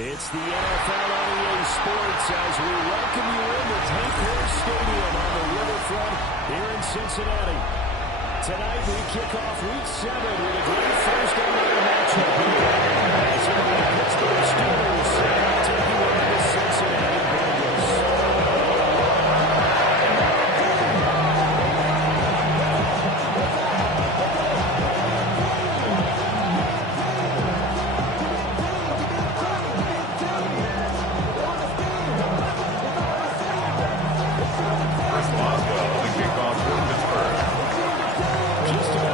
It's the NFL on EA Sports as we welcome you into Tank Horse Stadium on the riverfront here in Cincinnati. Tonight we kick off Week 7 with a great Thursday night matchup. As the Pittsburgh Steelers taking on the Cincinnati Bengals.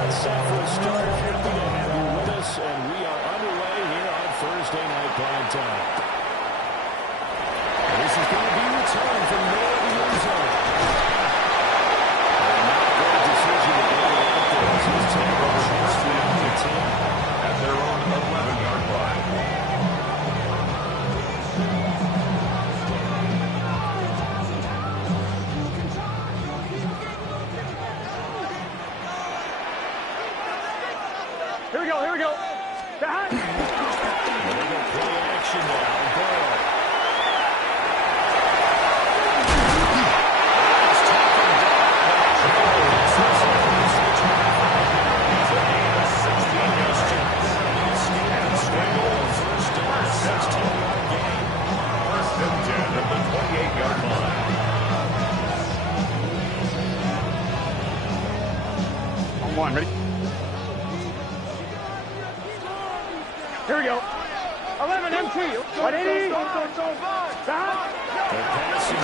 Set for a start. Happy to have you with us, and we are underway here on Thursday Night Prime Time. Here we go. They go play action now. Burrow. One, ready? Here we go. 11 MT. 180. Stop. They're passing here.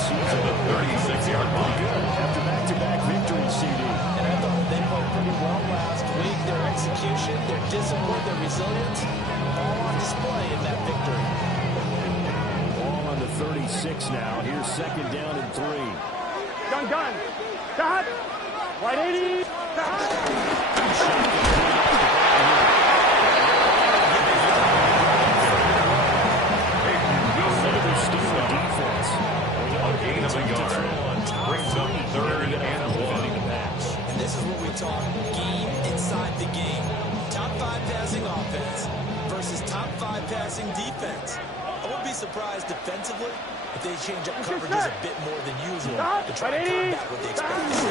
Season of 36-yard line. After back-to-back victories, CD. And I thought they played pretty well last week. Their execution, their discipline, their resilience, all on display in that victory. Ball on the 36 now. Here's second down and 3. Gun. Stop. 180. Brings up third and 1. And this is what we talk game inside the game. Top 5 passing offense versus top 5 passing defense. I wouldn't be surprised defensively if they change up coverages a bit more than usual to try to combat what they expect to see.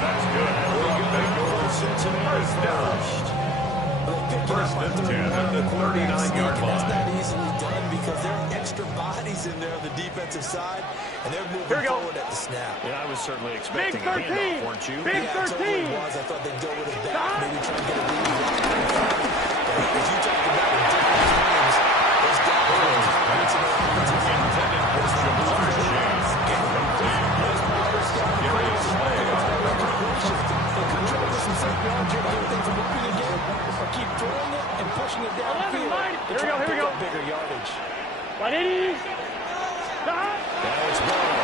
That's good. First down. First and 10 at the 39-yard line. That's not easily done because there are extra bodies in there on the defensive side, and they're moving forward at the snap. And I was certainly expecting Big 13. a handoff, weren't you? Big 13. I totally was. I thought they'd go with it back, maybe try and get a read. But as you talked about in different teams, those guys are confidence in their offensive line. Intended for Jamar Chase. From 10. Those players got Gary Slay on the coverage. They could try to get some safe yards here to get things moving again, or keep throwing it and pushing it downfield. Here we go. Bigger yardage. 180. Stop. Now it's Burrow.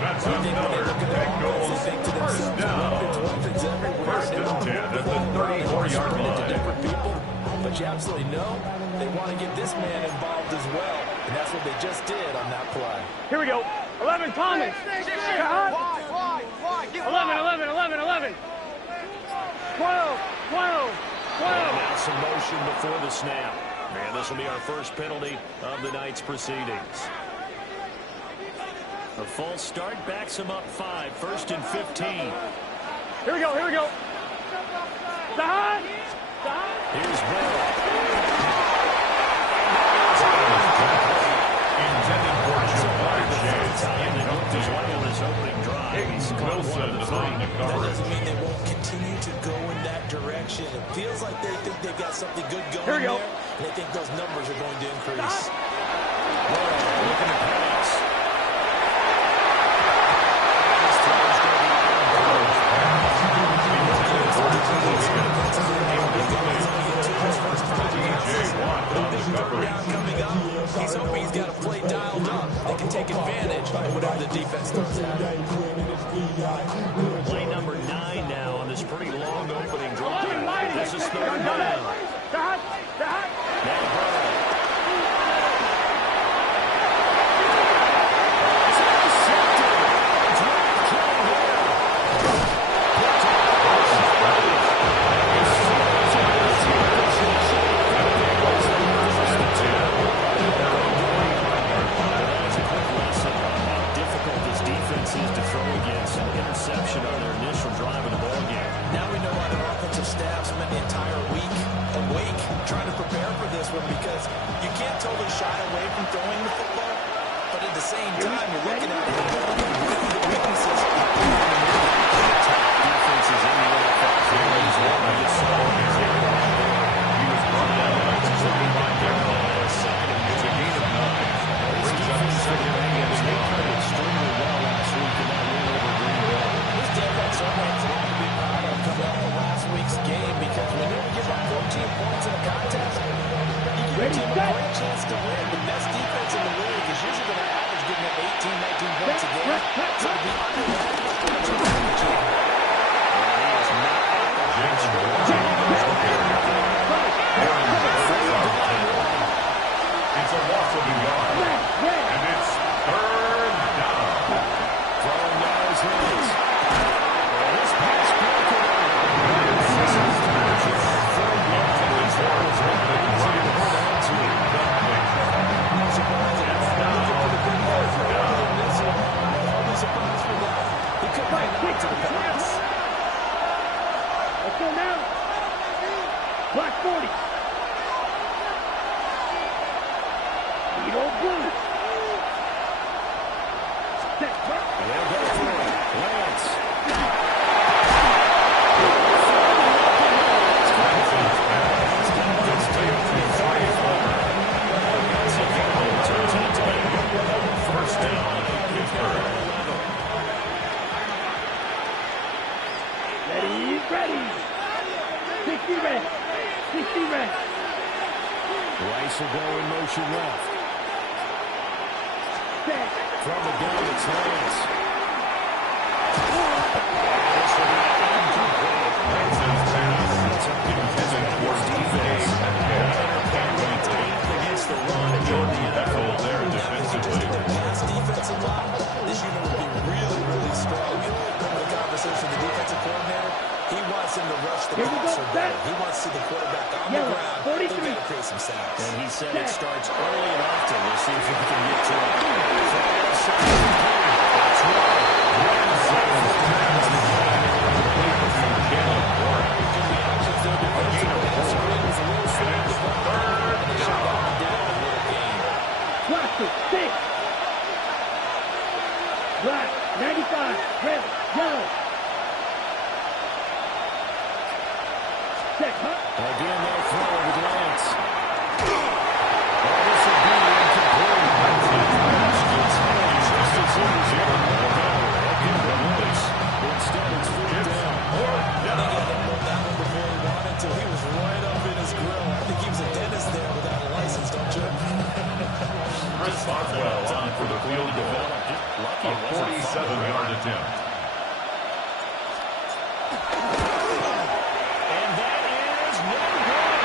That's another big goal. First down. First and 10 at the 34-yard line. But you absolutely know they want to get this man involved as well. And that's what they just did on that play. Here we go. 11 Thomas. 11. 12. Now some motion before the snap. And this will be our first penalty of the night's proceedings. A false start backs him up 5. First and 15. Here we go. Stop. Here's Burrow. Intended for Jamar Chase. As well on this opening drive. He's caught one of the 3. That doesn't mean they won't continue to go in that direction. It feels like they think they've got something good going Here we go. there, and they think those numbers are going to increase. Burrow looking to pass. Coming up, he's hoping he's got a play dialed up. They can take advantage of whatever the defense throws at him. Play number 9 now on this pretty long opening drive. This is third down. Stop. Now Burrow. Interception on their initial drive of the ball game. Now we know why their offensive staff spent the entire week awake trying to prepare for this one, because you can't totally shy away from throwing the football, but at the same time, you're looking at it and the weaknesses. Defenses in the NFL series. He was brought down to 75-yard line. It's a gain of 9. Brings up second and 1. Extremely well last week in that win over Green Bay. This defense certainly has a lot to be proud of coming off of last week's game. to the pass. Let's go now. Black 40. Lead old blue. Set. They'll go for it. Lance. First down, Pittsburgh. Ready. 60 red. 60 red. Rice will go in motion left. Set. From the gun, it's Lance. This will be incomplete. Lance's pass. Intended for DJ Metcalf. Against the run and Jordan Ethel there defensively. pass defensive line, this unit would be really, really strong. And the conversation with the defensive coordinator, he wants him to rush the passer better. He wants to see the quarterback on the ground. 43. They've got to create some sacks. And he said it starts early and often. We'll see if we can get to it. Black 6. Black 95. Red. Yellow. Set. Again, they'll throw it with Lance. This will be incomplete. Instead, it's 4th down. That one before he wanted to. He was right up in his grill. I think he was a dentist there without a license, don't you? Chris Boswell on for the field goal. A 47-yard attempt. And that is no good.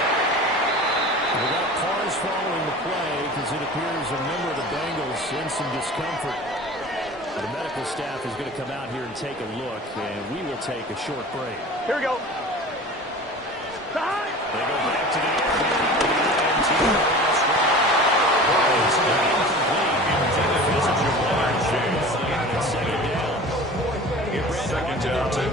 We got pause following the play because it appears a member of the Bengals in some discomfort. The medical staff is going to come out here and take a look, and we will take a short break. Here we go. Side. They go back to the air. Second down and 10.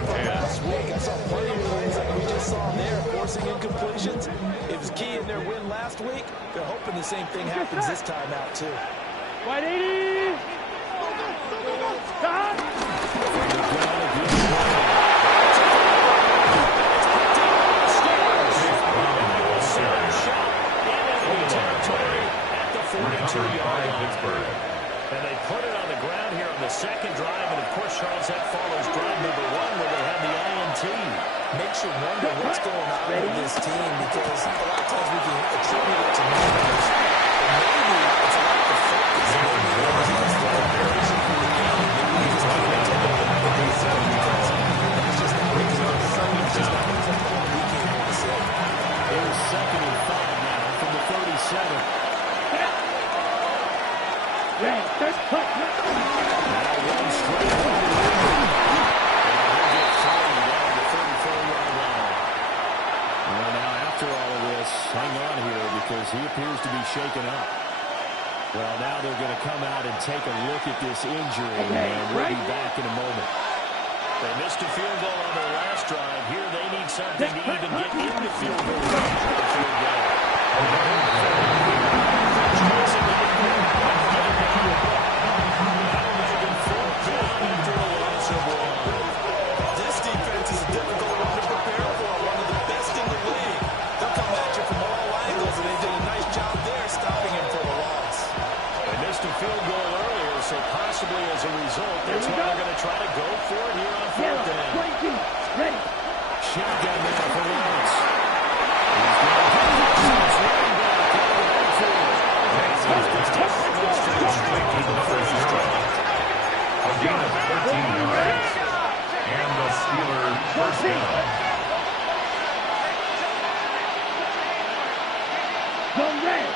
I saw plenty of plays like we just saw there, forcing incompletions. It was key in their win last week. They're hoping the same thing happens this time out, too. White 80. Side. Pittsburgh. And they put it on the ground here on the second drive. And, of course, Charles, that follows drive number 1 where they have the INT. Makes you wonder what's going on with this team because a lot of times we can attribute it to numbers. But maybe it's a lack of focus. Here's 2nd and 5 now from the 37. Red. Third. Run straight over the well, now, after all of this, hang on here because he appears to be shaken up. Well, now they're going to come out and take a look at this injury, and we'll be back in a moment. They missed a field goal on their last drive. Here they need something to even get into field goal This defense is a difficult one to prepare for, one of the best in the league. They'll come at you from all angles, and they did a nice job there stopping him for a loss. They missed a field goal earlier, so possibly as a result, that's why they're going to try to go for it here on 4th down. 22. Ready. Shotgun now for Lance. He's going to get it. He's running back out of the backfield. Straight to the first drive. A gain of 13 yards. And the Steelers first down. Go red.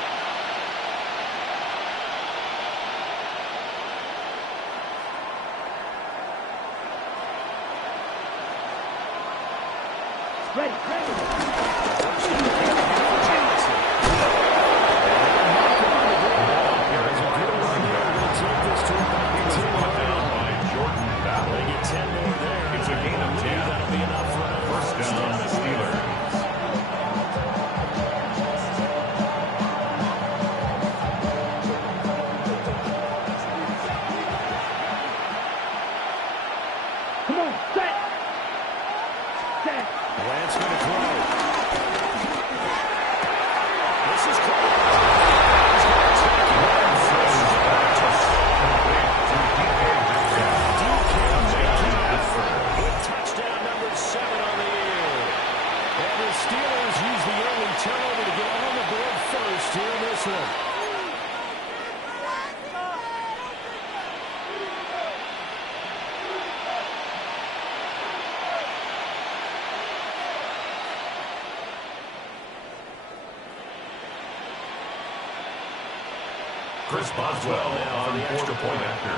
Come on, set. Set. Lance going to throw. This is close. With touchdown number 7 on the year. And the Steelers use the early turnover to get on the board first here in this one. Chris Boswell on the extra point after.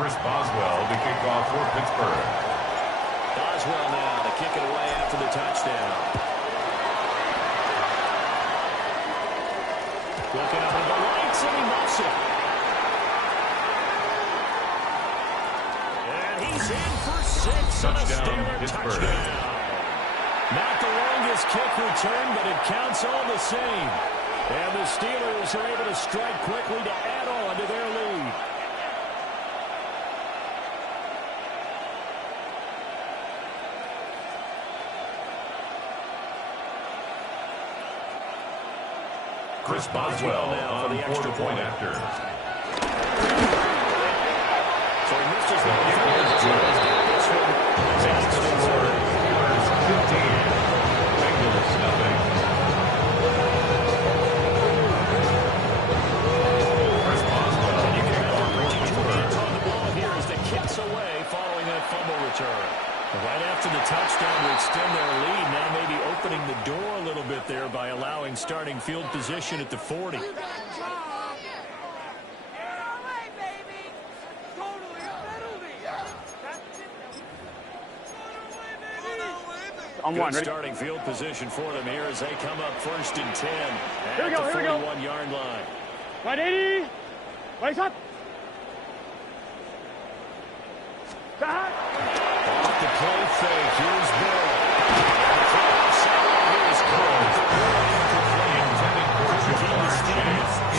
Chris Boswell to kick off for Pittsburgh. Boswell now to kick it away after the touchdown. Looking up at the lights, and he muffs it. And he's in for 6 on a Steeler touchdown. Not the longest kick return, but it counts all the same. And the Steelers are able to strike quickly to add on to their lead. Chris Boswell now on the extra point after. So he missed his long field. Next score, 15. Bengals nothing. Chris Boswell to kick off for Pittsburgh. On the ball here as the kicks away following that fumble return. Right after the touchdown to extend their lead, now maybe opening the door a little bit there by allowing starting field position at the 40. On one, ready? Starting field position for them here as they come up 1st and 10 Here we at go, the here we go. 41-yard line. 180. Raise up. Stop. Off the play fake, here's Bill. The throw sideline is closed.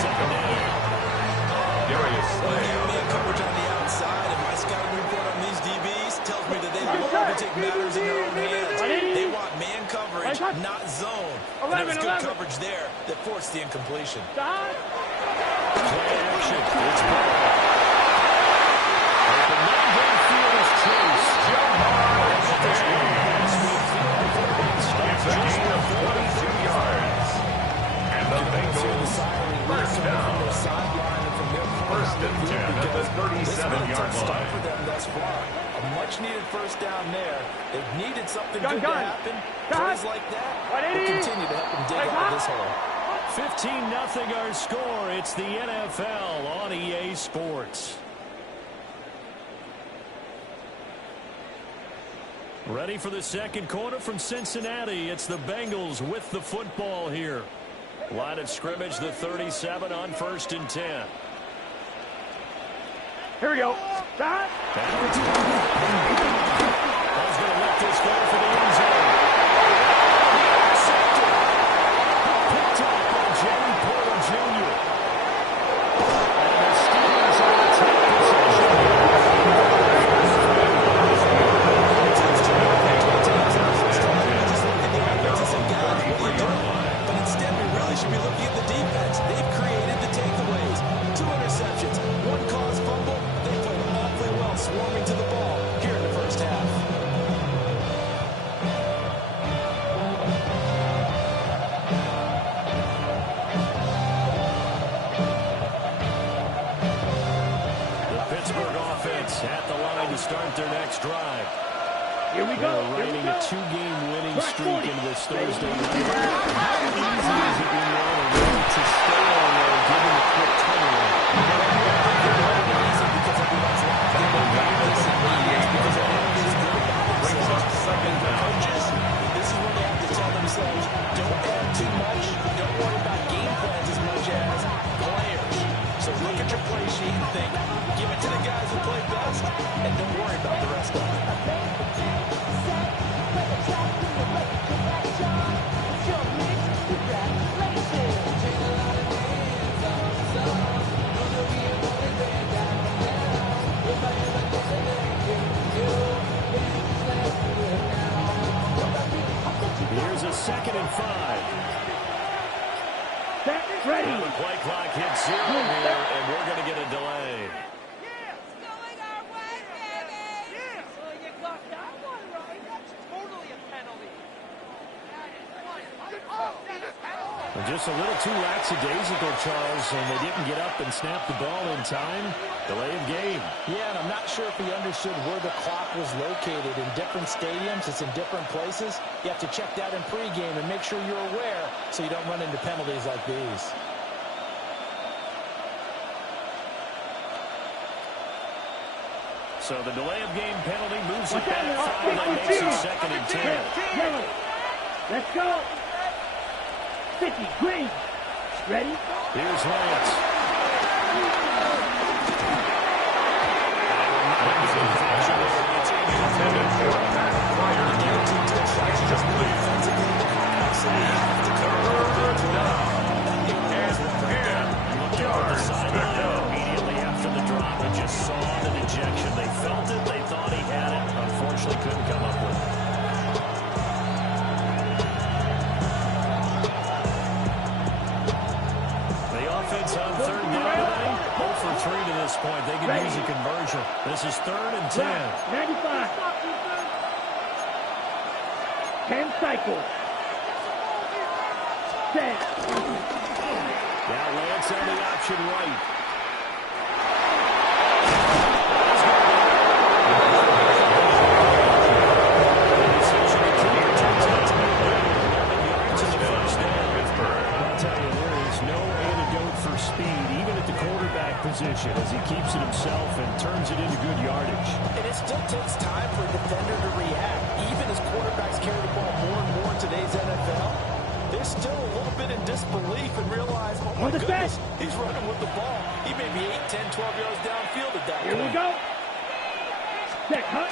Second down. Darius Slay. Man coverage on the outside, and my scouting report on these DBs tells me that they love to take matters in their own hands. They want man coverage, not zone. And there was good coverage there that forced the incompletion. Stop. Play action. It's Bill. The non-game field is Chase. It's a gain of 22 yards. And the Bengals first down. First and 10 at the 37-yard Start for line. them thus far. A much-needed first down there. They've needed something good to happen. Plays like that will continue to help them dig out of this hole. 15-0 our score. It's the NFL on EA Sports. Ready for the second quarter from Cincinnati. It's the Bengals with the football here. Line of scrimmage, the 37 on 1st and 10. Here we go. Stop. Ball's going to let this go for the end zone. Intercepted. Picked up by Jerry Porter Jr. And the Steelers are going to take possession. But instead, we really should be looking at the defense. They've created the takeaways. 2 interceptions, 1 caused fumble. They played awfully well swarming to the ball. line to start their next drive. Here we go. They're riding a 2-game winning streak into this Thursday night. How easy is it when you're on a road to stay on a road, given the quick turnaround? Brings up second down. This is where they have to tell themselves, don't add too much. Don't worry about game plans as much as players. So look at your play sheet and think, give it to the guys who play best, and don't worry about the rest of it. Here's a 2nd and 5. Set, ready. Now the play clock hits 0 here, and we're going to get a delay. And just a little too lackadaisical, Charles, and they didn't get up and snap the ball in time. Delay of game. Yeah, and I'm not sure if he understood where the clock was located. In different stadiums, it's in different places. You have to check that in pregame and make sure you're aware so you don't run into penalties like these. So the delay of game penalty moves it back 5 and makes it 2nd and 10. Yellow. Let's go. 50, green. Ready? Here's Lance. Immediately after the drop, and just saw the ejection. They felt it. They thought he had it. Unfortunately, couldn't come up with it. Offense on 3rd down today. 0 for 3 to this point. They can use a conversion. This is 3rd and 10. 95. 10 cycles. Set. Now Lance on the option right. Position as he keeps it himself and turns it into good yardage. And it still takes time for a defender to react. Even as quarterbacks carry the ball more and more in today's NFL, they're still a little bit in disbelief and realize, oh my goodness, he's running with the ball. He may be 8, 10, 12 yards downfield at that point. Here we go. Set, hut.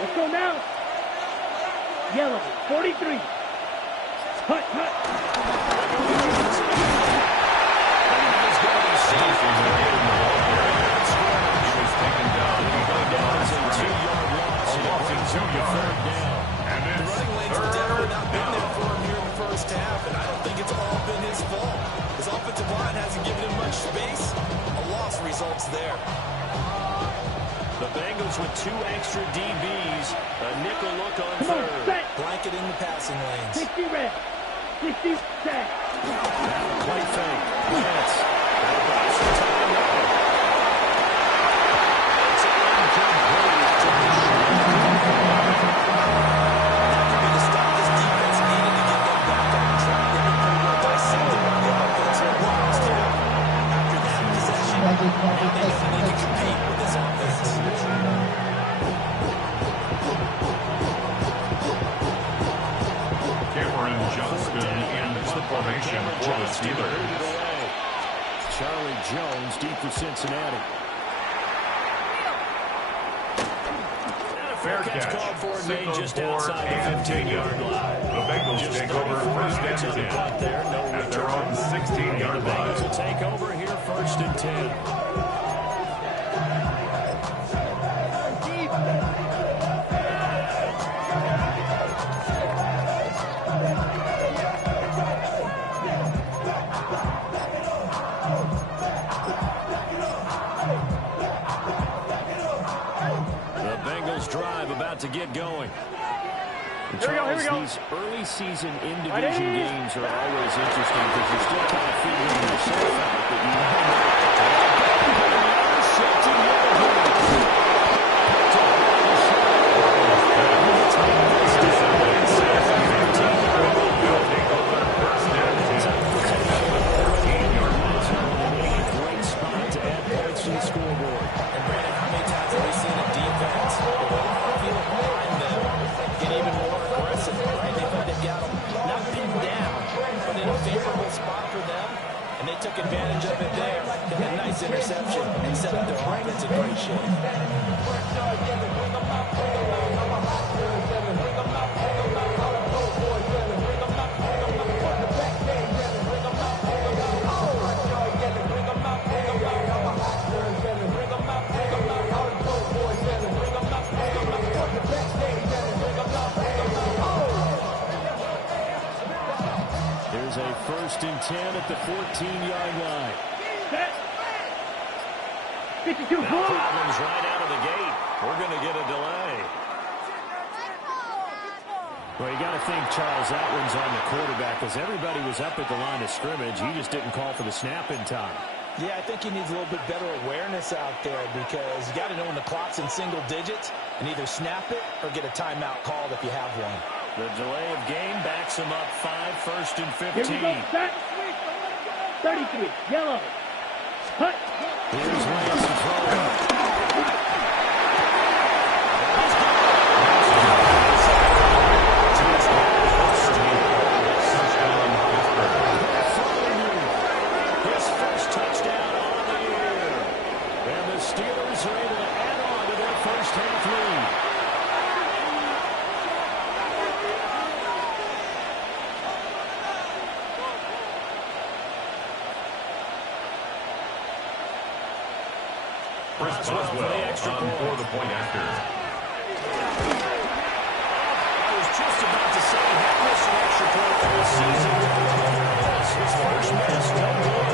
Let's go now. Yellow, 43. Hut, hut. And I don't think it's all been his fault. His offensive line hasn't given him much space. A loss results there. The Bengals with 2 extra DBs. A nickel look on 3rd. Blanket in the passing lanes. 60 red. 60 set. Play fake. Lance. Formation for the Steelers. Charlie Jones deep for Cincinnati. Fair catch. Called for and made just Signal outside the 15-yard line. The Bengals take over 1st and 10 at their own 16-yard line. The Bengals will take over here 1st and 10. about to get going. Here we go. These early season in-division games are always interesting because you're still kind of figuring yourself out, but you great spot to add points to the scoreboard. And Brandon, how many times have we seen a defense feel behind them get even more aggressive, right? They thought they've got them not pinned down, but in a favorable spot for them, and they took advantage of it there. Got a nice interception and set up their offense in great shape. There's a 1st and 10 at the 14-yard line. Set. 52 Now problems right out of the gate. We're going to get a delay. Well, you got to think, Charles, that one's on the quarterback because everybody was up at the line of scrimmage. He just didn't call for the snap in time. Yeah, I think he needs a little bit better awareness out there because you got to know when the clock's in single digits and either snap it or get a timeout called if you have one. The delay of game backs him up 5, 1st and 15. Here we go. Set. 33. Yellow. Hut. Here's Lance to throw. His first touchdown on the year. And the Steelers are able to add on to their first half lead. Chris Boswell on for the point after. I was just about to say that was an extra point for the season. That's his first miss, no good.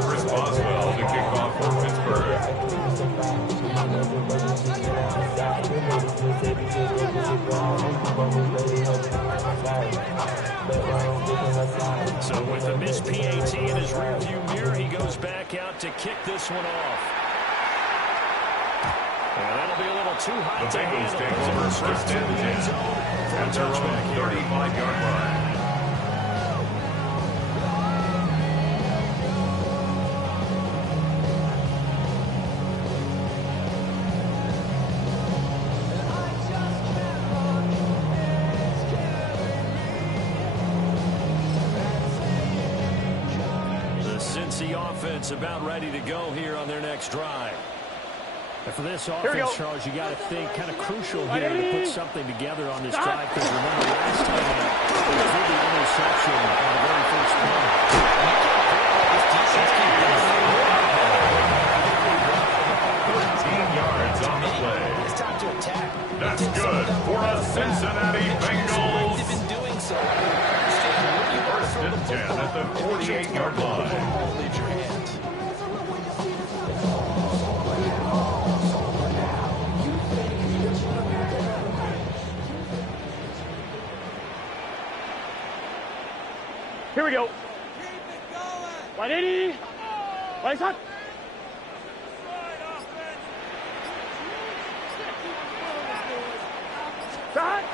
Chris Boswell to kick off for Pittsburgh. So with the missed PAT in his rearview mirror, he goes back out to kick this one off. And that'll be a little too high The to Bengals take handle. over 1st and 10 at their own 35-yard line. Offense about ready to go here on their next drive. And for this offense, Charles, you got to think kind of crucial here to put something together on this drive because remember last time they threw the interception on the very first play. 13 yards on the play. It's time to attack. That's good for a Cincinnati Bengals. They've been doing so. 1st and 10 at the 48-yard line. Leaves your hands. Here we go. Right 80. Right hot. Shot.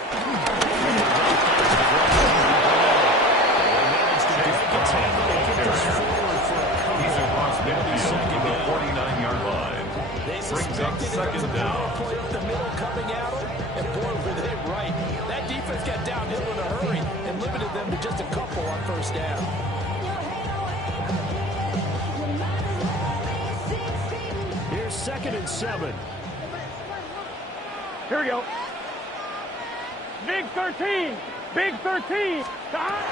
He's across midfield to the 49-yard line. Brings up 2nd down. Play up the middle coming at them, and boy, were they right. That defense got downhill in a hurry and limited them to just a couple on 1st down. Here's 2nd and 7. Here we go. Big 13. Big 13. Shot.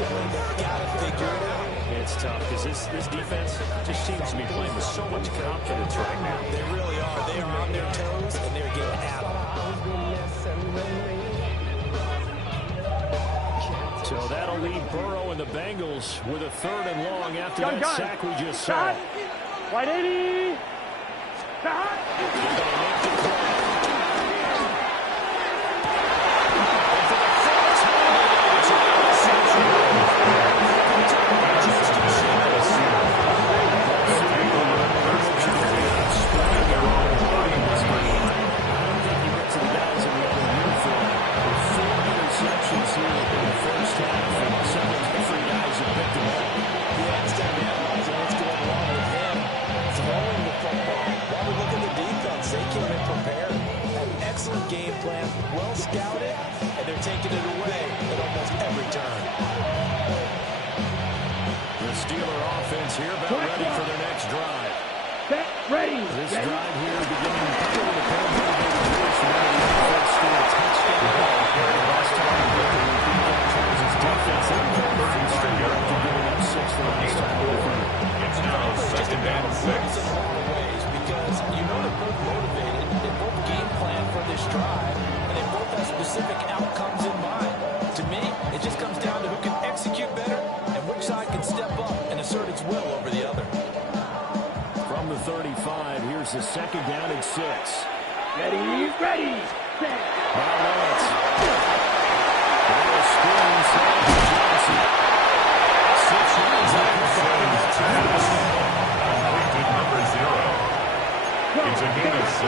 defensively, got to figure it out. It's tough because this defense just seems to be playing with so much confidence right now. They really are. They are on their toes, and they're getting at them. So that'll leave Burrow and the Bengals with a 3rd and long after that sack we just saw. White 80. Game plan, well scouted, and they're taking it away at almost every turn. The Steeler offense here about ready for their next drive. Ready. This drive here beginning with a pair of motivated years from the offense scored a touchdown. Last time we looked at the Chargers defense, they were moving straight after giving up 6 the last time. It's now 2nd and 6. In a lot of ways, because you know they're both motivated, they both game plan for this drive, and they both have specific outcomes in mind. To me, it just comes down to who can execute better and which side can step up and assert its will over the other. From the 35, here's the 2nd down and 6. Ready. Set. Now Lawrence. Now a screen side to Johnson. 6 yards out of the Number 0. It's a gain of 6.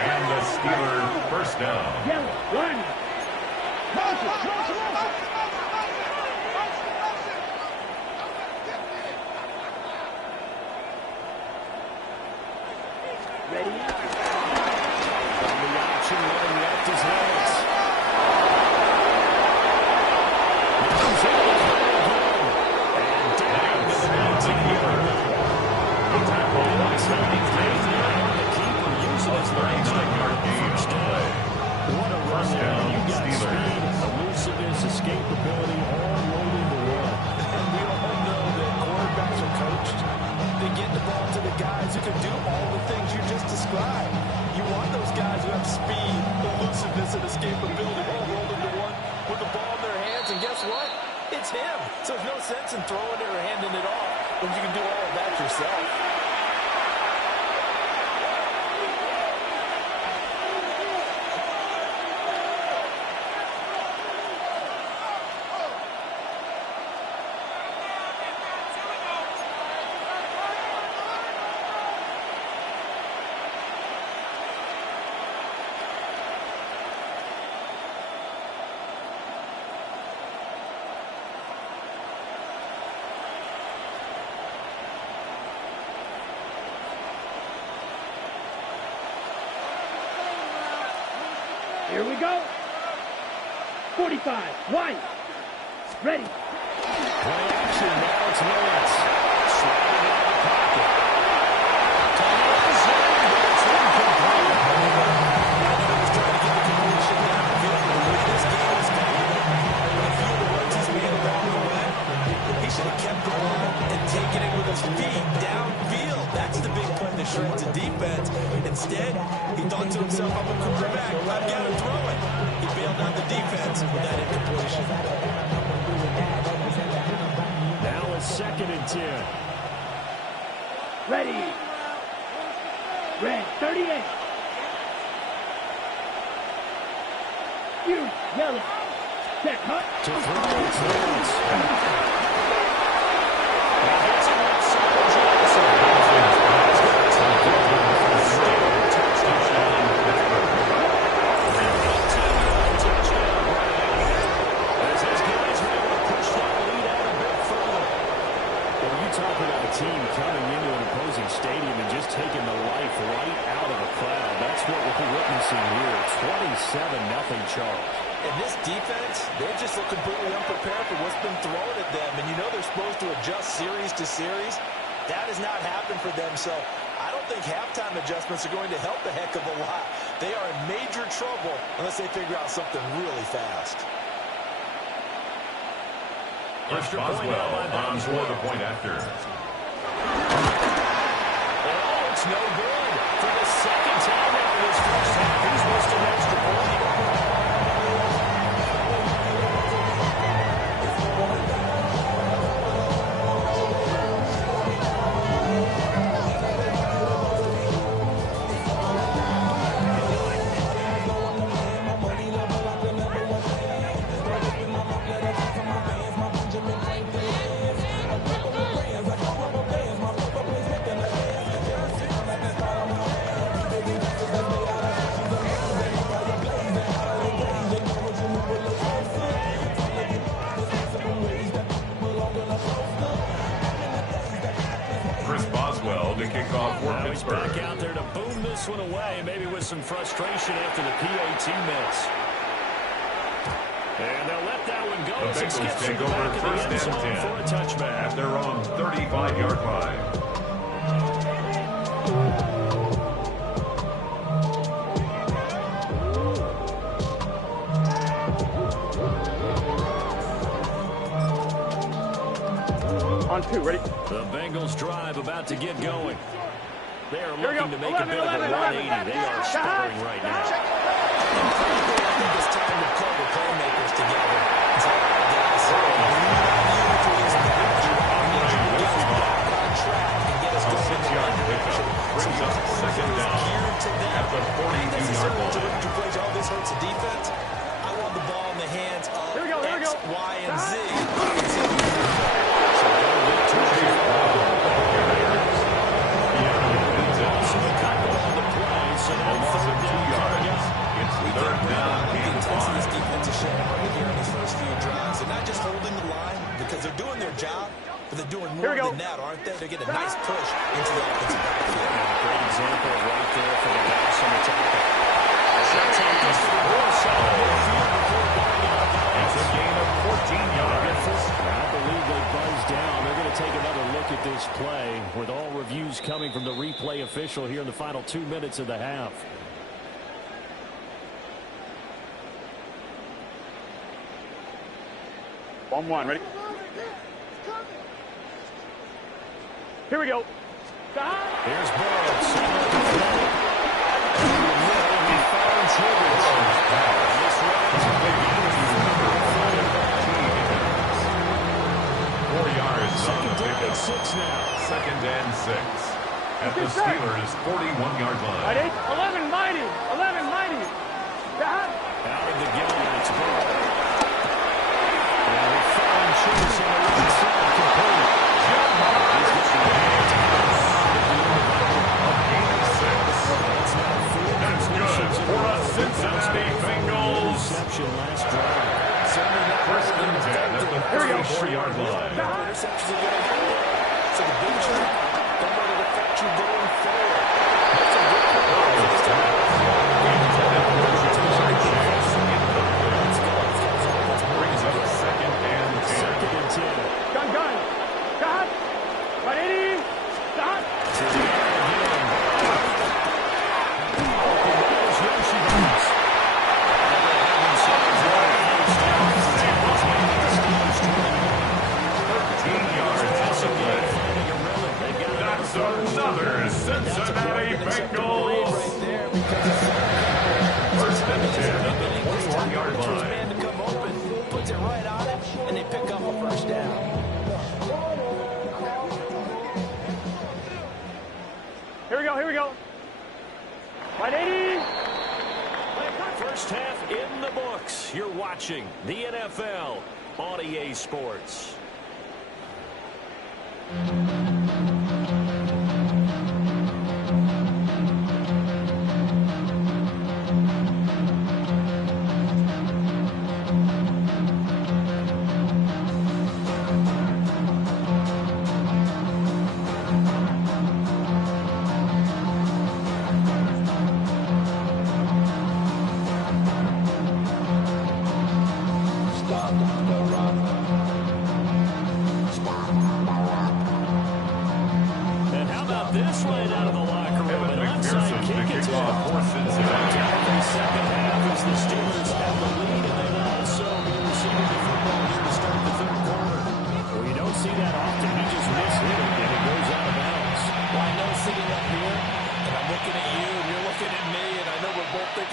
And the Steelers 1st down. Yellow. 1. Ready. On the option, running left is Lawrence. Comes in the play again. And down to the 19-yard. The tackle by 73. The keeper using his legs to yard gain play. What a run down. You got speed, elusiveness, escapability, all rolled into one. And we all know that quarterbacks are coached. They get the ball to the guys who can do all the things you just described. You want those guys who have speed, elusiveness, and escapability all rolled into one with the ball in their hands. And guess what? It's him. So there's no sense in throwing it or handing it off when you can do all of that yourself. Here we go. 45. White. Ready. Play action. Now it's Lawrence. Sliding out of the pocket. It's incomplete. I know he was trying to get the completion downfield, but the way this game is going, a few of the runs he's made along the way, he should have kept the ball and taken it with his feet downfield. That's the big play that shreds a defense. Instead, he thought to himself, I'm a quarterback, I've got to throw it. He bailed out the defense with that incompletion. Now it's 2nd and 10. Ready. Red. 38. You. Yellow. Set. Hut. To throw, it's Lawrence. Team coming into an opposing stadium and just taking the life right out of the crowd. That's what we're witnessing here. 27-0 Charge. And this defense, they just look completely unprepared for what's been thrown at them. And you know they're supposed to adjust series to series. That has not happened for them. So I don't think halftime adjustments are going to help a heck of a lot. They are in major trouble unless they figure out something really fast. Chris Boswell on for the point after. Oh, it's no good. For the second time now in this first half, he's missed an extra point. To kick off for Pittsburgh. Back out there to boom this one away, maybe with some frustration after the PAT miss. And they'll let that one go. The Bengals take over first and 10 for a touchback at their own 35-yard line. On 2, ready? The Bengals drive about to get going. They are looking to make a bit of a 180. They are sputtering right now. I think it's time to pull the playmakers together. It's all guys. On track and get us going. 6-yard pickup brings up second down at the 42-yard line. All this hurts the defense. I want the ball in the hands of X, Y, and Z. Because they're doing their job, but they're doing more than that, aren't they? They're getting a nice push into the offensive backfield. Great example right there for the pass on the tackle. It's a gain of 14 yards. I believe they buzzed down. They're going to take another look at this play with all reviews coming from the replay official here in the final 2 minutes of the half. On 1, ready? Here we go. Here's Burrow. He finds Higgins. 4 yards on the pickup. 6 now. Second and 6 at the Steelers' 41-yard line. Right, 11 mighty. 11 mighty. Out of the game, it's Burrow. And they find Chase on the right side complete. That's good for a Cincinnati Bengals. Reception last drive. First and 10 at the 34-yard line. Interceptions are going to go. So the big trick, don't let it affect you going forward. That's a good brings up second and 10. Gun. Got. Right, 80. Got. That's another Cincinnati Bengals. First and 10 at the 21-yard line. Man to come open, puts it right on it, and they pick up a first down. Here we go. Right, 80. First half in the books. You're watching the NFL on EA Sports.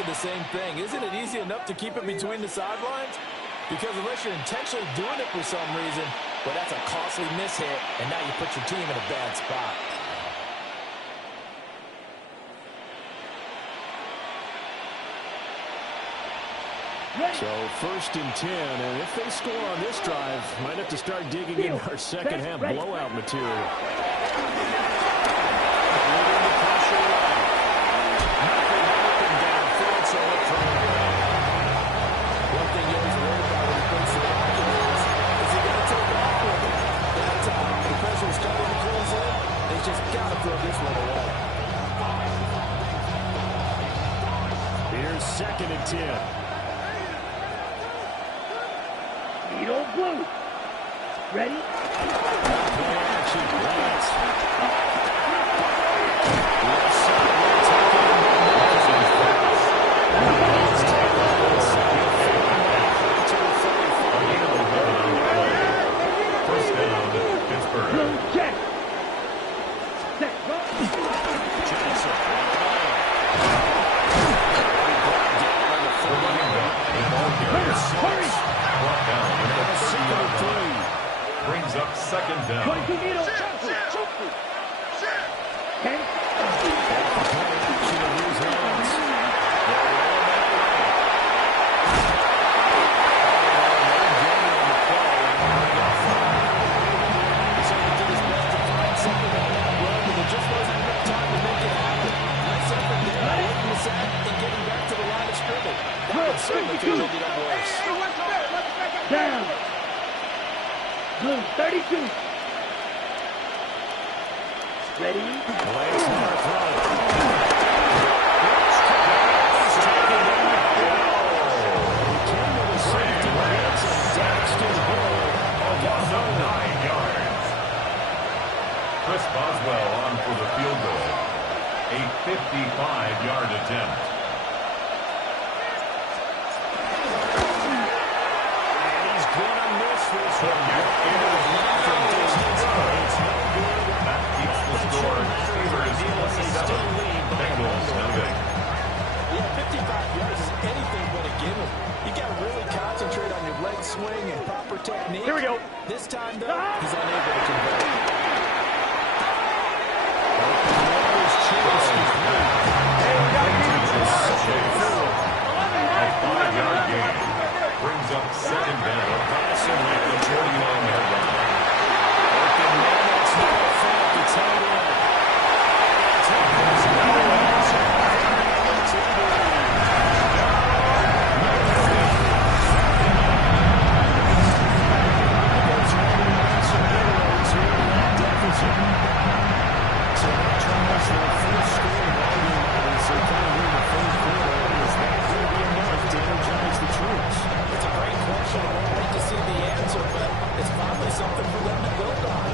the same thing. Isn't it easy enough to keep it between the sidelines? Because unless you're intentionally doing it for some reason, well, that's a costly mishit, and now you put your team in a bad spot. So 1st and 10, and if they score on this drive, might have to start digging in our second half blowout material. One thing you always worry about when he plays the pocket is he got to take off with it. That the pressure is starting to close in. They just got to throw this one away. Here's 2nd and 10. Needle blue. Ready? Play action. Lance. First down, Pittsburgh. Blue check. Set. Johnson. Hurry. Brought down at the 30-yard line. Brings up 2nd down. 22 needle. 10. Down. Blue 32. Ready? Lance Mark Chris Boswell on for the field goal. A 55-yard attempt. That keeps the score. Steelers +7. Bengals nothing. Yeah, 55 yards is anything but a given. You got to really concentrate on your leg swing and proper technique. Here we go. This time, though, he's unable to convert. A 5-yard gain. Brings up 2nd down. Passing at the 49-yard line. It's a great question. I'd like to see the answer, but it's probably something for them to build on.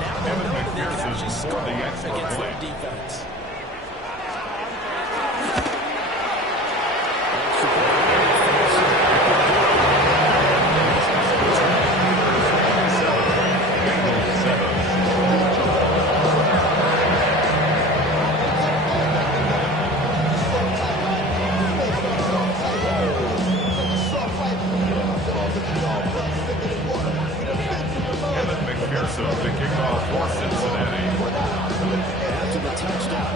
Now they know that they can actually score against their defense. McPherson to kick off for Cincinnati. After the touchdown,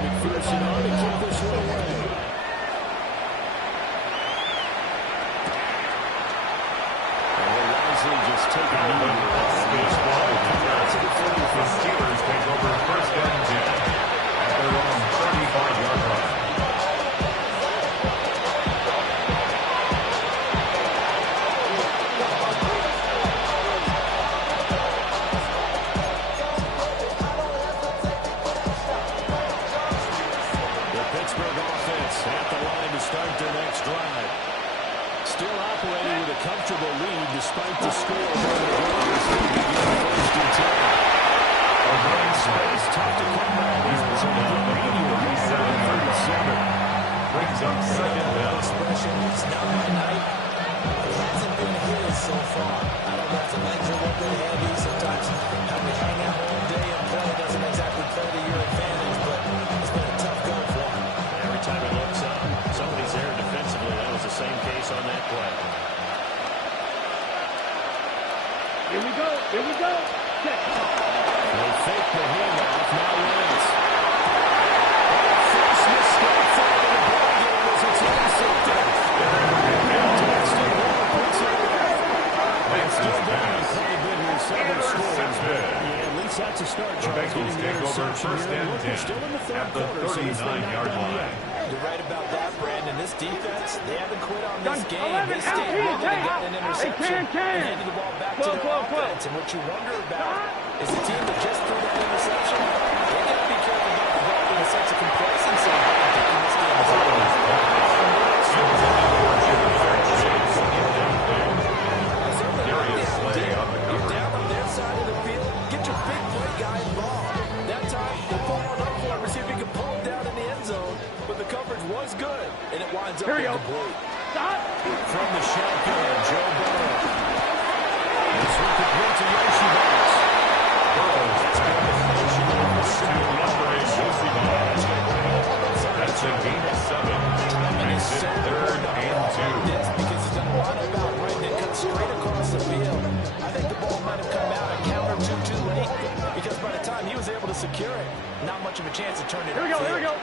They fake the handoff, now wins. First mistake for the ball game as it's intercepted. Dustin Moore puts it away. It's still down quite a bit here, 7 scores, but yeah, at least that's a start. The Bengals take over first and 10 still in the third at the quarter, 39-yard line. You're right about that, Brandon. This defense, they haven't quit on this game. They stayed with it and got an interception and handed the ball back to their offense. And what you wonder about is the team that just threw that interception, they got to be careful not developing a sense of complacency and thinking this game is over. You're down on their side of the field. Get your big play guy involved. That time, they'll pull one up for him and see if he can pull him down in the end zone. But the coverage was good, and it winds up being complete. From the shotgun, Joe Burrow. This one complete to Yoshi Box. That's a gain of 7. Makes it 3rd and 2. This because he's going to line up out right and cut straight across the field. I think the ball might have come out a count or two too late because by the time he was able to secure it, not much of a chance to turn it. Here we go.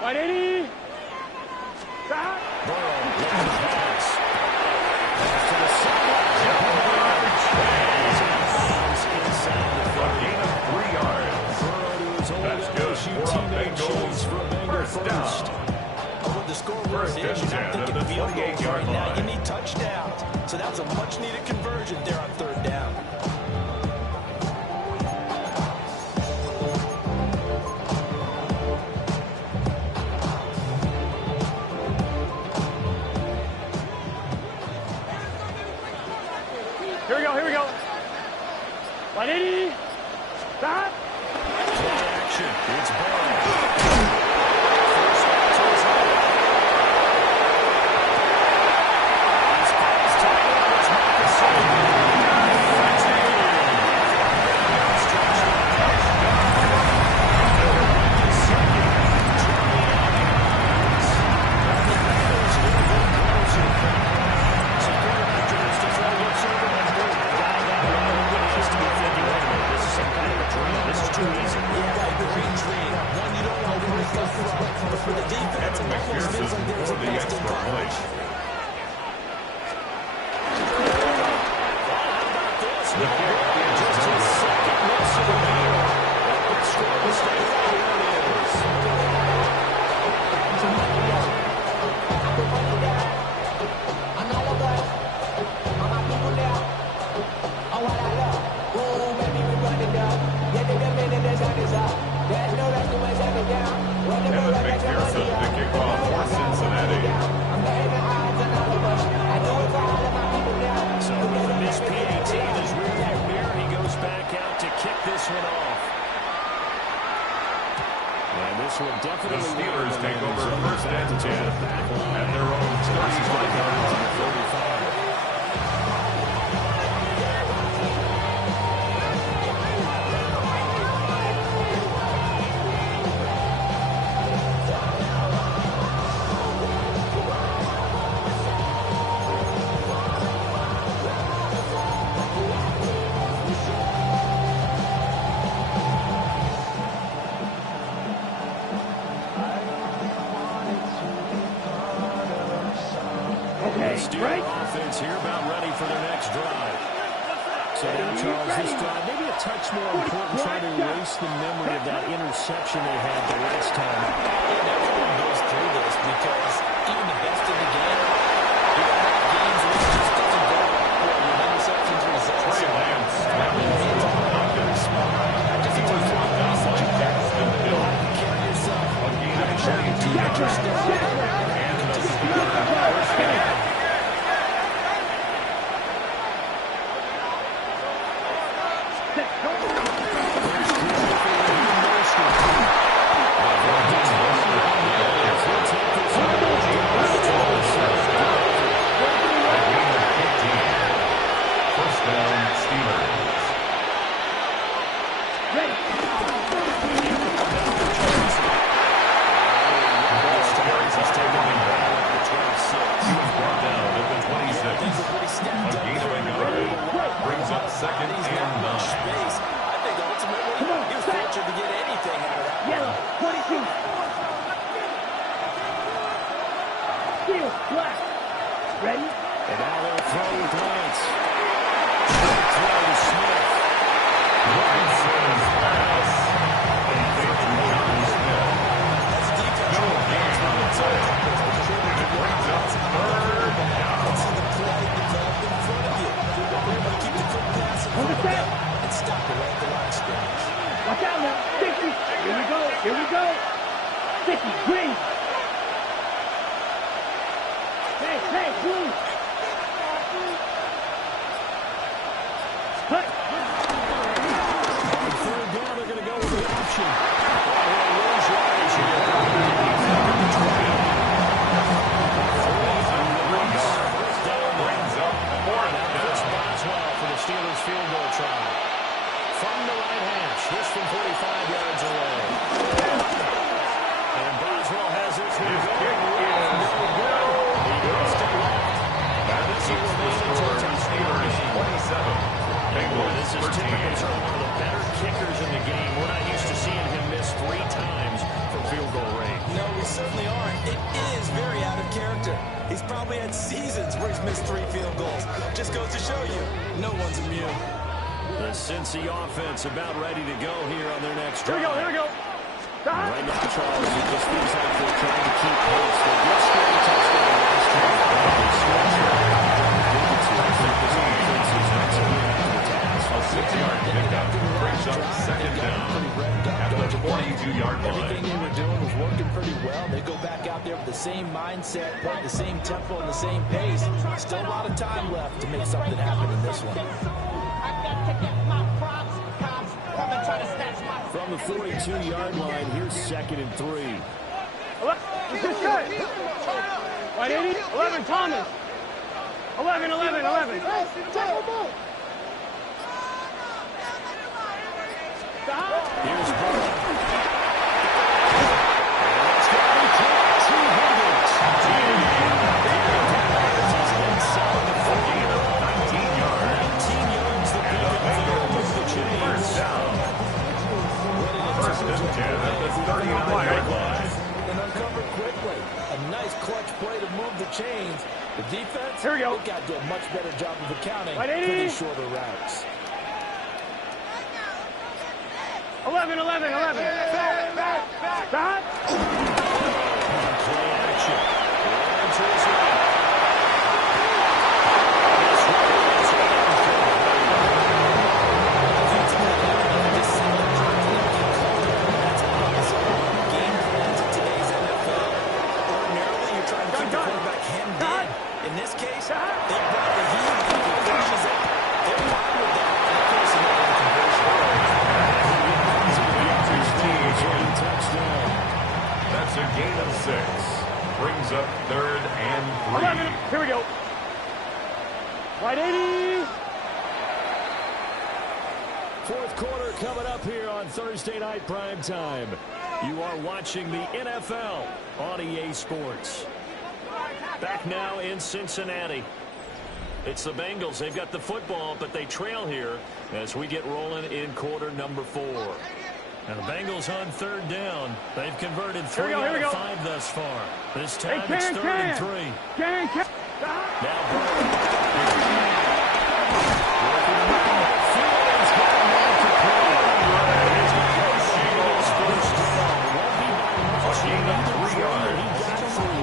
Right, 80. Stop. Burrow looking to pass. Pass to the sideline. A gain of 3 yards. Burrow to his old That's good LSU for a teammate Bengals Chase for a Bengal first down. With the score where it is, you're not thinking field goals right now. You need touchdowns. So that's a much-needed conversion there on 3rd down. Here we go. 180. Stop. Play action. It's Burrow. The Steelers take over first and 10 at their own 35-yard line. Steeler offense here about ready for their next drive. So now, Charles, this drive maybe a touch more important, trying to erase the memory of that interception they had the last time. Everyone goes through this because even the best in the game, you don't have games where it just doesn't go well when interceptions result. Trey Lance travels not good spot. He was one down like Jackson Hill. Carry yourself. A gain of 22 yards. And the Steelers first down. Second Cincinnati's not much space. I think ultimately he was fortunate to get anything out of that. Yellow, 22. Steel, black. Ready? And now they'll throw with Lance. Throw to Smith. Robinson's pass. That's defense. No gain on the play. And it brings up third down. See the play develop in front of you. They're able to keep the quick pass in front of them and stop it right at the line of scrimmage. Watch out now. 60. Here we go. Here we go. 50. Green. Hey, blue. Cut. On third down, they're going to go with the option. Brings up fourth down. Boswell for the Steelers field goal try. From the right hash, this from 45 yards away. And Boswell has it. His kick is good. This will score Steelers 27. This is typical of one of the better kickers in the game. We're not used to seeing him miss 3 times from field goal range. No, we certainly aren't. It is very out of character. He's probably had seasons where he's missed 3 field goals. Just goes to show you, no one's immune. The Cincy offense about ready to go here on their next drive. Here we go. Right now, Charles, it just feels like they're trying to keep pace. They did score a touchdown last time. They stretched it. I think this offense is not so good after the task. A 6-yard pickup brings up second down at the 42-yard line. Everything they were doing was working pretty well. They go back out there with the same mindset, playing the same tempo and the same pace. Still a lot of time left to make something happen in this one. From the 42-yard line, here's 2nd and 3. This is good. 180. 11, Thomas. 11. Here's Burrow. It's going to be caught. 19 yards. 19 yards. The big moves the chains. First down. First and 10 at the 39-yard line. And uncovered quickly. A nice clutch play to move the chains. The defense, Here we go. they got to do a much better job of accounting for 180. these shorter routes. 11. Stop. Play action. Run to his right. In this case, they brought the heat and the finishes out. They're fine with that. And of course, That's a gain of 6. Brings up 3rd and 3. Here we go. 180. Fourth quarter coming up here on Thursday Night Prime Time. You are watching the NFL on EA Sports. Back now in Cincinnati. It's the Bengals. They've got the football, but they trail here as we get rolling in quarter number 4. And the Bengals on third down. They've converted 3 out of 5 thus far. This time it's 3rd and 3. Now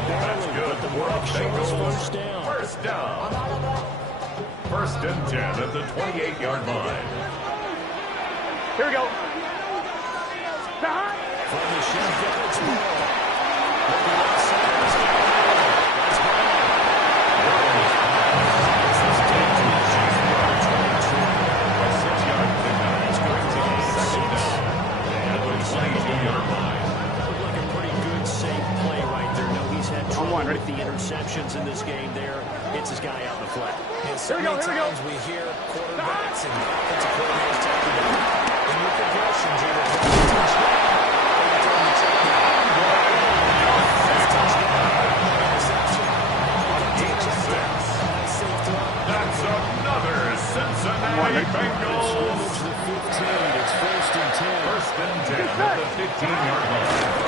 That's good for a Bengals first down. First and 10 at the 28-yard line. Here we go. from the shotgun, it's the interceptions in this game there. It's his guy out in the flat. And so many times we hear quarterbacks and offensive coordinators talking about in your progressions, you're going to touchdown. That's another Cincinnati Bengals scrimmage, the 15. It's 1st and 10. 1st and 10 at the 15-yard line.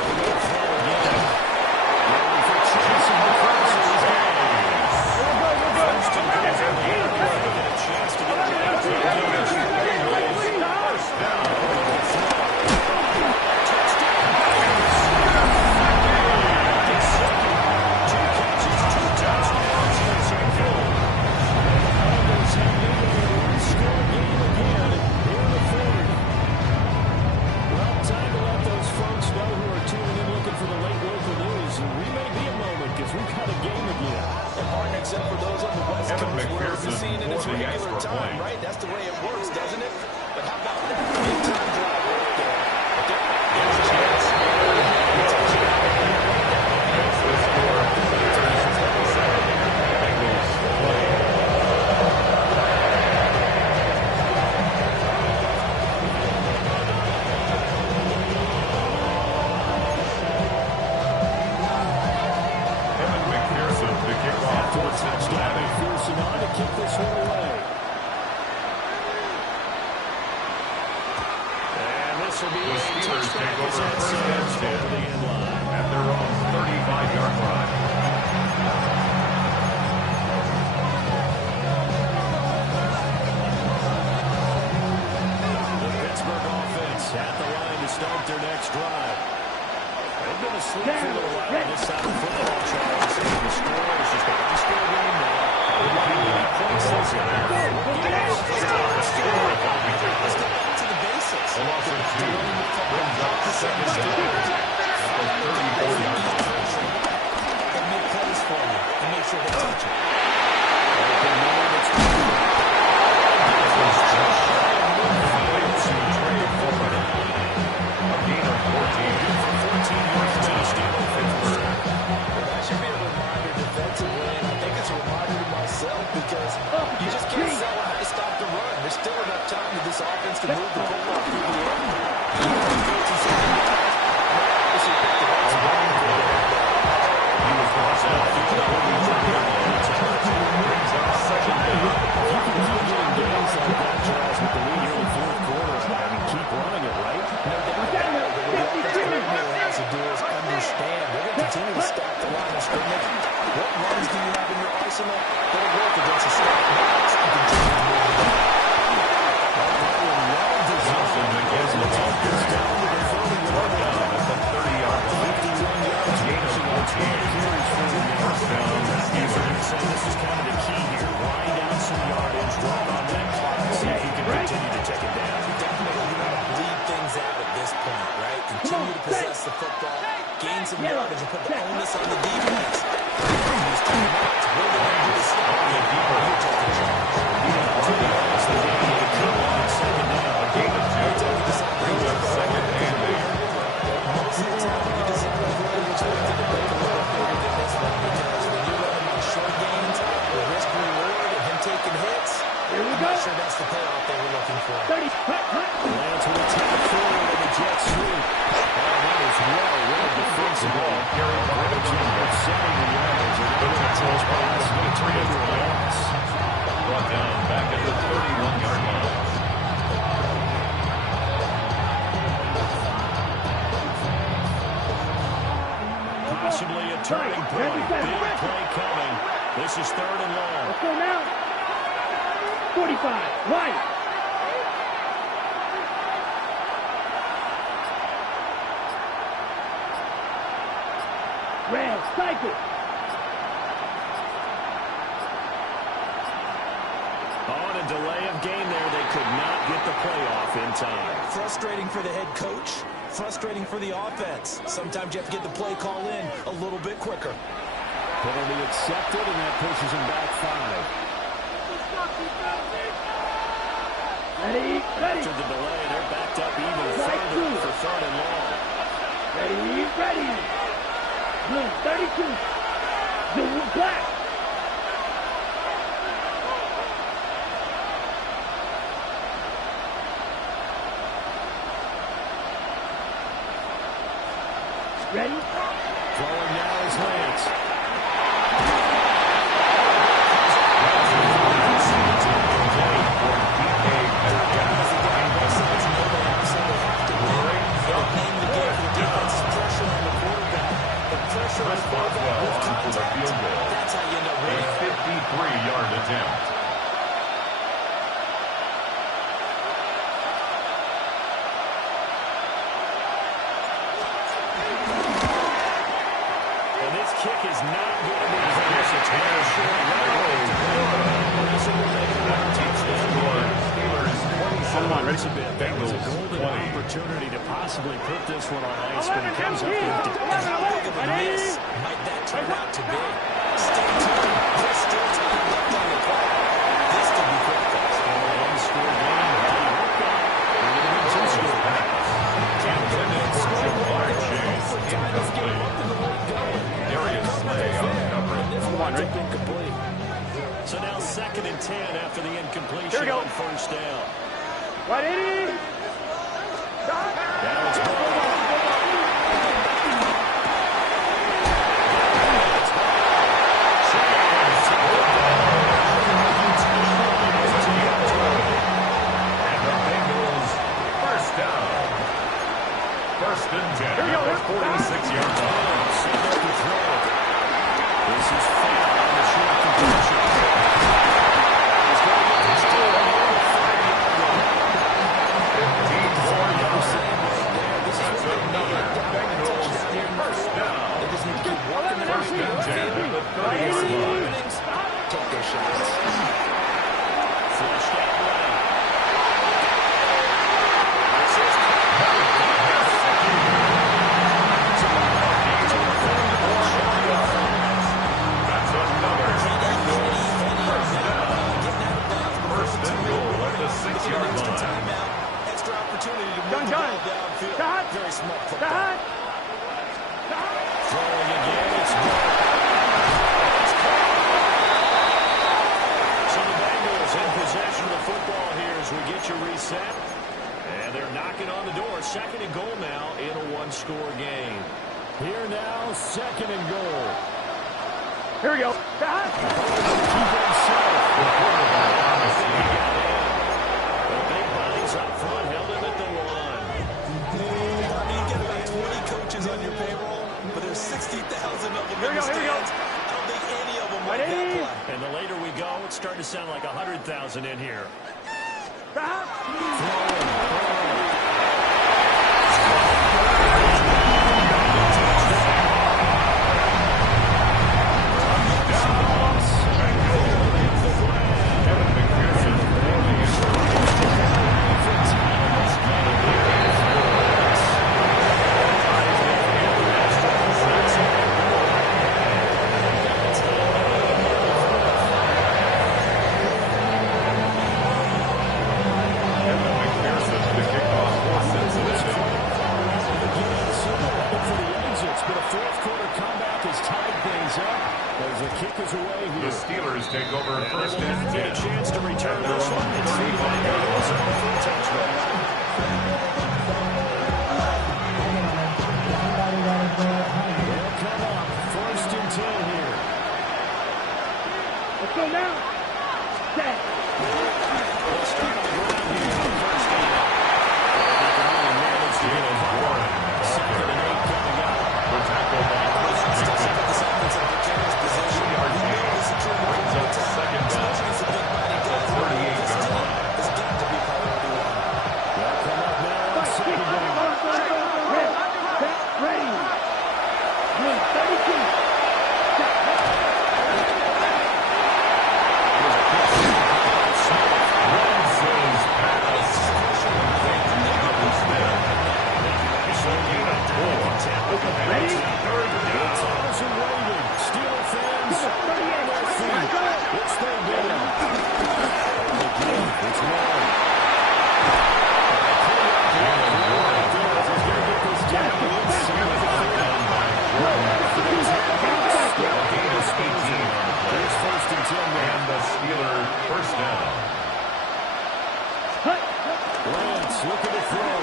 Frustrating for the head coach, frustrating for the offense. Sometimes you have to get the play call in a little bit quicker. Penalty accepted, and that pushes him back 5. Ready. After the delay, they're backed up even further for 3rd and long. Ready. Blue, 32. Blue, black. Ready? Throwing now is Lance. DK kick is not going to be Ready? that was a golden opportunity to possibly put this one on ice, but he comes up empty. How big of a miss might that turn out to be? Stay tuned. There's still time left on the clock. This could be critical. One-score game. Two-score pass. So now 2nd and 10 after the incompletion on first down. Right, 80. Now it's ball. And the Bengals, first down. 1st and 10 at the 46-yard line. This is foul on the short completion. He's going to get this to the 5-yard line. 15 more yards. That's another Bengals first down. They just need to keep working their First and 10 at the 30-yard line. Take their shots. Flushed out right. That's another Bengals first down. 1st and goal at the 6-yard line. Timeout. Extra opportunity to move the ball downfield. Very smart football. Throwing again, it's good. So the Bengals in possession of the football here as we get you reset. And they're knocking on the door. 2nd and goal now in a one-score game. Here now, 2nd and goal. Here we go. Keep it safe. The big bodies up front held him at the line. You get about 20 coaches on your payroll, but there's 60,000 of them in the stands. I don't think any of them like that play. And the later we go, it's starting to sound like 100,000 in here. The Steelers take over 1st and 10. A chance to return this one. It's the Bengals for a touchdown. They'll come up 1st and 10 here. Let's go now. Set. They'll start on the ground here for first down. They can only manage to get a Warren. 2nd and 8 coming up. The tackle by Chris brings up 2nd down. 38-yard line. It's got to be priority 1. They'll come up now on 2nd down. Ready. 32. Ramsey's pass. Ready? 3rd down. Thomas and waiting. Steeler fans on their feet. It's 3rd down. It's long. Here's 1st and 10 now. And the Steeler first down. Lance looking to throw.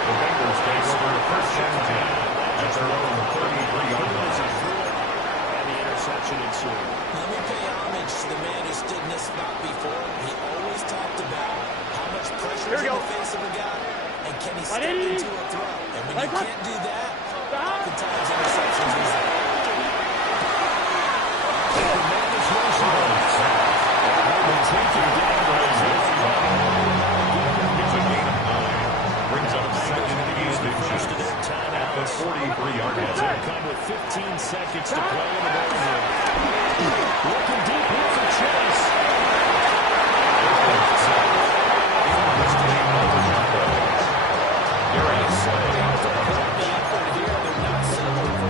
The Bengals take over 1st and 10 at their own 33-yard line. And the interception ensued. Let me pay homage to the man who stood in this spot before. He always talked about how much pressure is in the face of a guy, and can he step into a throw. And when you can't do that, oftentimes interceptions result. second and inches at the 43-yard line. They'll come with 15 seconds to play in the ball game. Looking deep here for Chase.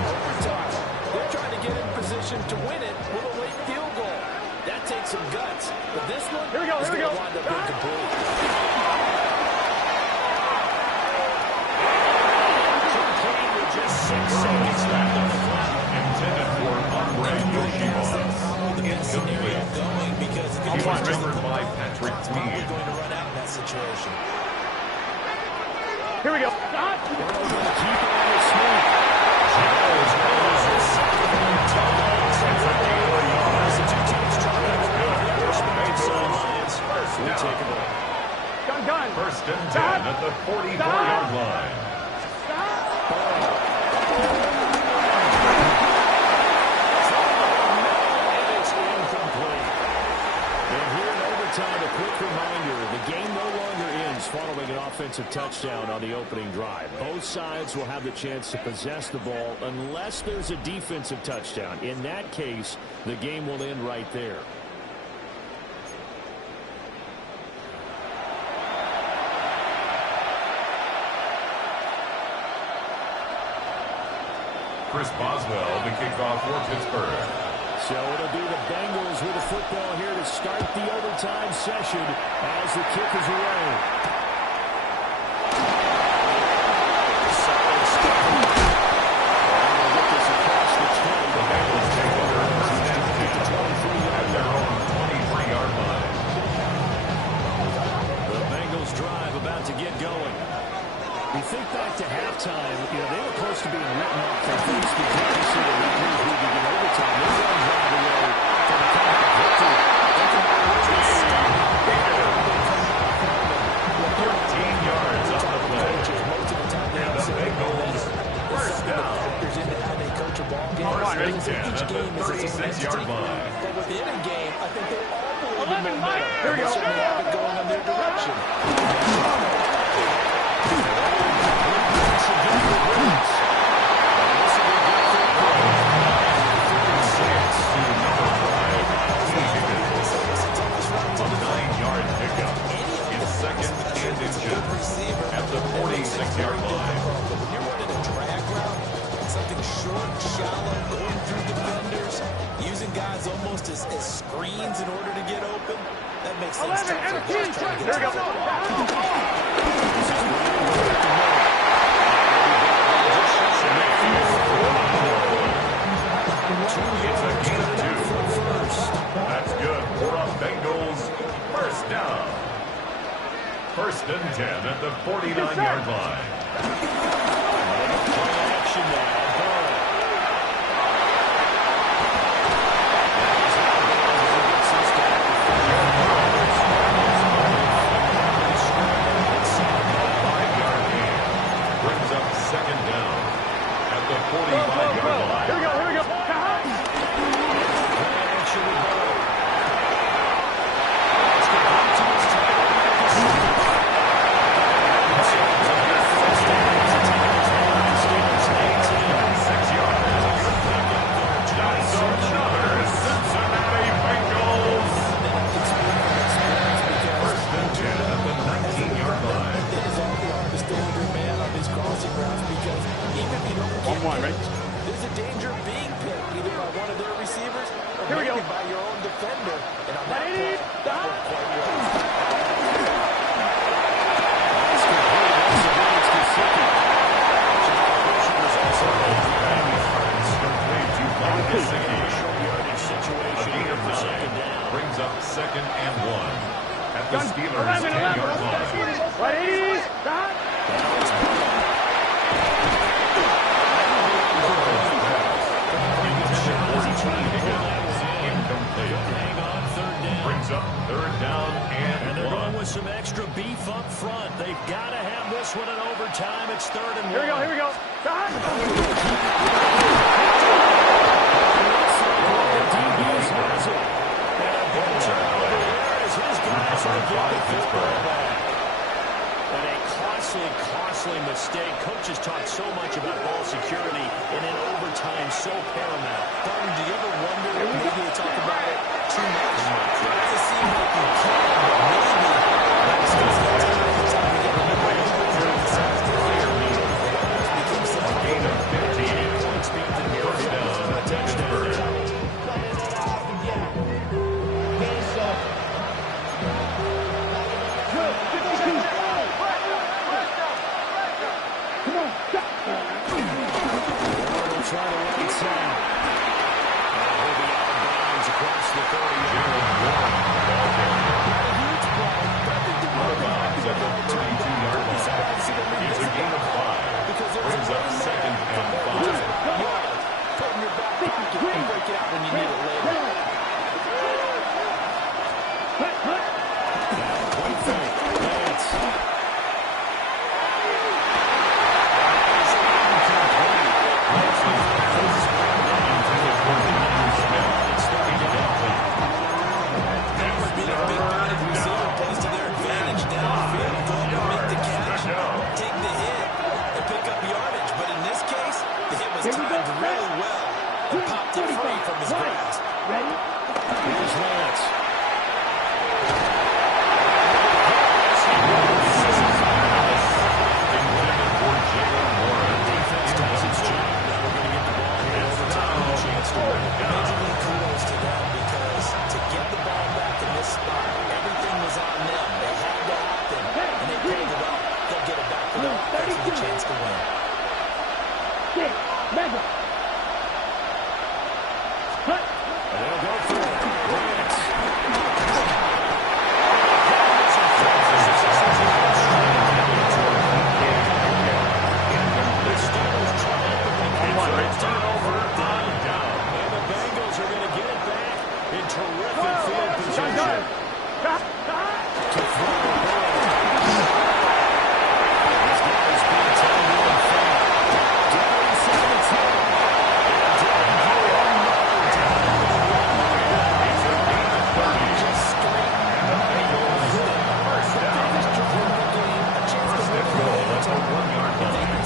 They're trying to get in position to win it with a late field goal. That takes some guts, but this one is going to wind up being complete. With just 6 seconds left on the clock. Intended for Andre Yoshimura. Scenario going because if He was covered by Patrick it's probably Reed. going to run out in that situation. Here we go. Keep it on his sneak. We'll take it away. Gun. First and 10 at the 44-yard line. And it's incomplete. And here in overtime, a quick reminder, the game no longer ends following an offensive touchdown on the opening drive. Both sides will have the chance to possess the ball unless there's a defensive touchdown. In that case, the game will end right there. Chris Boswell, the kickoff for Pittsburgh. So it'll be the Bengals with the football here to start the overtime session as the kick is away. Solid step. And they'll get this across the 20. The Bengals take over first and 10 at their own 23-yard line. The Bengals drive about to get going. You think back to halftime, they were close to being written up for face the deficit of the Blues leading in overtime. They're going to drive away from a comeback victory. 13 yards on the play. And the Bengals first down. Factors into how they coach a ball game. First and 10 Each at the game is its own 36-yard entity. line. But within a game, I think they all believe in 11, momentum. Mike. Here we go. They certainly have it going in their direction. A 9-yard pickup in second and inches at the 46-yard line. When you're running a drag route, something short, shallow, going through defenders, using guys almost as screens in order to get open, that makes things tough. Here we go. It's a gain of 2. That's good for a Bengals first down. First and 10 at the 49-yard line. Action now. Brings up second down at the 45-yard line. Here we go. There's a danger of being picked either by one of their receivers or Here we maybe go. by your own defender. And on that Ready? point, that worked quite well. Brings up second and 1 at the Steelers' 11. 10-yard line. Ready? Stop. Brings up third down And they're and 1. going with some extra beef up front. They've got to have this one in overtime. It's third and 1. Here we go. Stop. Obviously a costly mistake. Coaches talk so much about ball security, and in overtime, so paramount. Barton, do you ever wonder if maybe they talk about it too much? It doesn't seem like you can, but maybe that's because the time to get a break. Besides the clear lead, it almost becomes something. A gain of 15. Points beat the first down. A touchdown. Try to right side. He'll be out of bounds across the 30-yard line. Out of bounds at the 32-yard line. It's a gain of 5. Brings up 2nd and 5. Put in your back pocket and break it out when you need it later. Point fake. Lance. Here's Lance. Defense does its job. Now we're going to get the ball in overtime and a chance to win it. Major kudos to them because to get the ball back in this spot, everything was on them. They had to happen, and they pulled it off. They'll get it back for the offense with a chance to win. And they'll go for it. Lance. The Steelers triumphantly it's turnover on down. And the Bengals are going to get it back in terrific field position. To throw. These guys being told to in front. Down inside the 10. And down here on another down. It's a gain of 30. Just straight. And the Bengals first down. First and goal. That's a 1-yard line.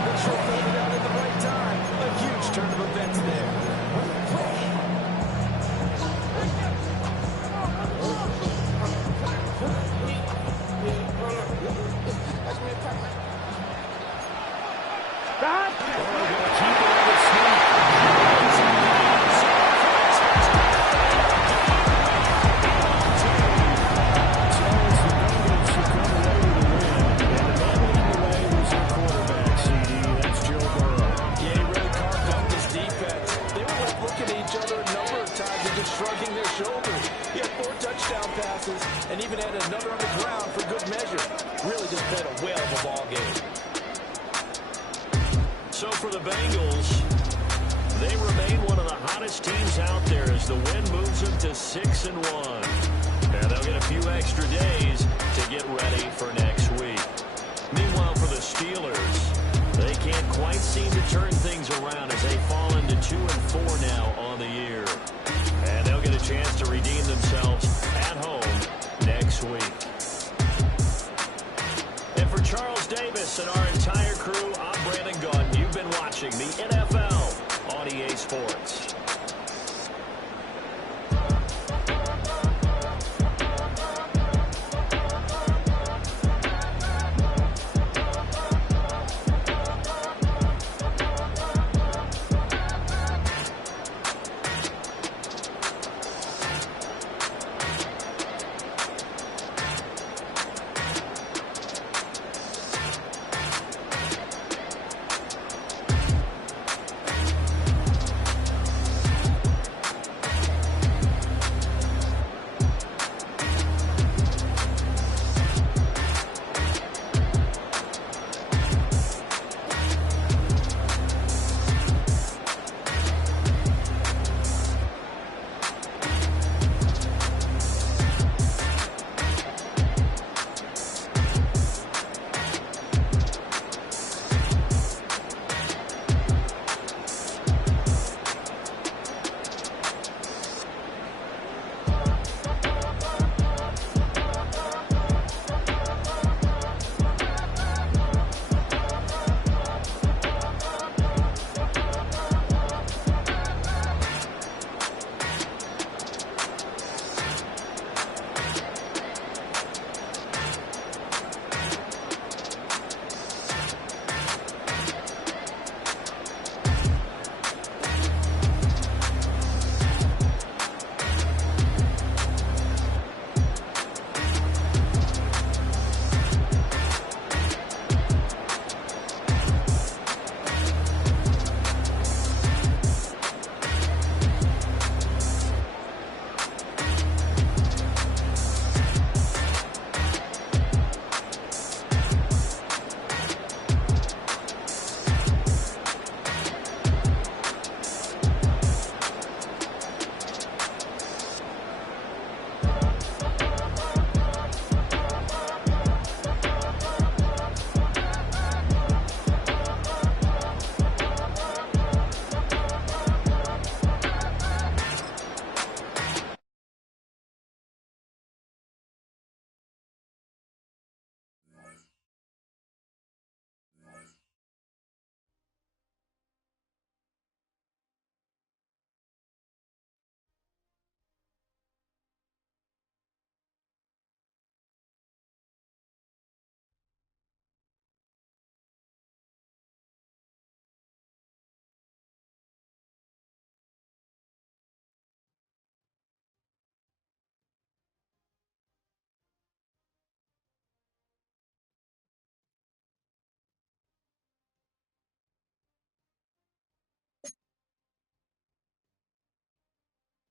They sure played it out at the right time. A huge turn of events there. Shrugging their shoulders. He had 4 touchdown passes and even had another on the ground for good measure. Really just played a whale of a ball game. So for the Bengals, they remain one of the hottest teams out there as the win moves them to 6-1. And they'll get a few extra days to get ready for next week. Meanwhile, for the Steelers, they can't quite seem to turn things around as they fall into 2-4 now on the year. And they'll get a chance to redeem themselves at home next week. And for Charles Davis and our entire crew, I'm Brandon Gunn. You've been watching the NFL on EA Sports.